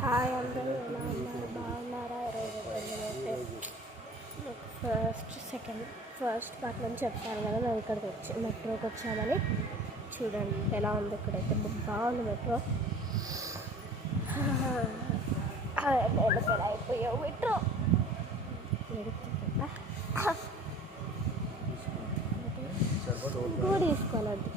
హాయ్ అందరూ ఎలా ఉన్నారు? బాగున్నారా? ఈరోజు ఏంటంటే ఫస్ట్ పార్ట్ నుంచి చెప్తాను కదా, మేము ఇక్కడికి మెట్రోకి వచ్చామని. చూడండి ఎలా ఉంది. ఇక్కడైతే బాగుంది మెట్రో. నేను ఎలా అయిపోయావు మెట్రో ఇంకో తీసుకోవాలండి.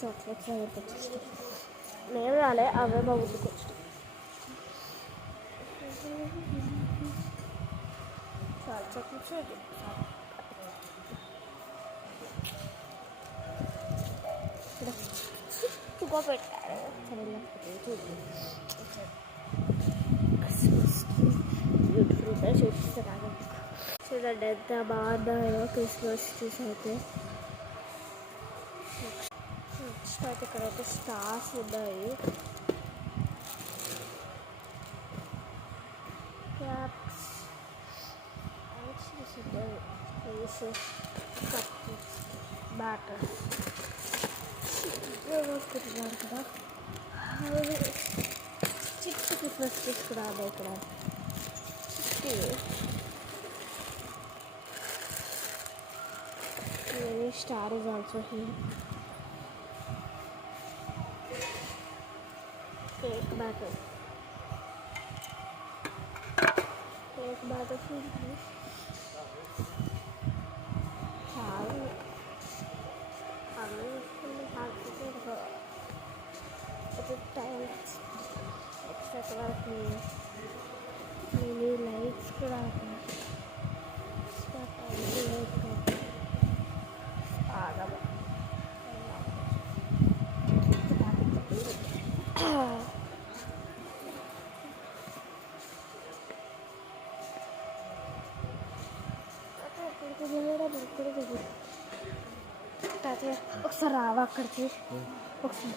చాక్లెట్స్ నేను రాలే, అవే మా ఊరికి వచ్చి చాలా చాక్లెట్స్ చుక్కో పెట్టారు. బ్యూటిఫుల్గా చూపిస్తారు. చూడండి ఎంత బాగున్నాయో క్రిస్మస్ ట్రీస్ అయితే. నెక్స్ట్ అయితే ఇక్కడైతే స్టార్స్ ఉన్నాయి. క్యాప్స్ బ్యాటర్స్ కొట్టుకున్నారు కదా. చిట్టి క్రిస్మస్ ట్రీస్ కూడా ఉన్నాయి ఇక్కడ. Star is also here. Cake batter. Cake batter food. How? Extra mini lights కూడా ఒకసారి రావా అక్కడికి ఒకసారి.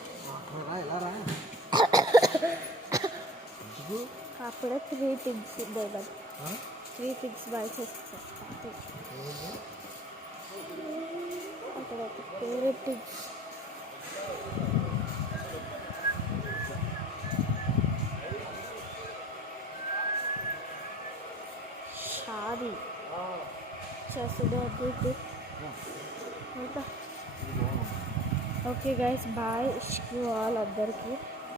అప్పుడే 3 things ఉన్నాయి కదా, 3 things బై చేస్తాను. అక్కడైతే ఫేవరెట్ థింగ్స్. షాదీ చేస్తుంది అప్పుడు. Okay guys, bye. Issue all అందరికీ.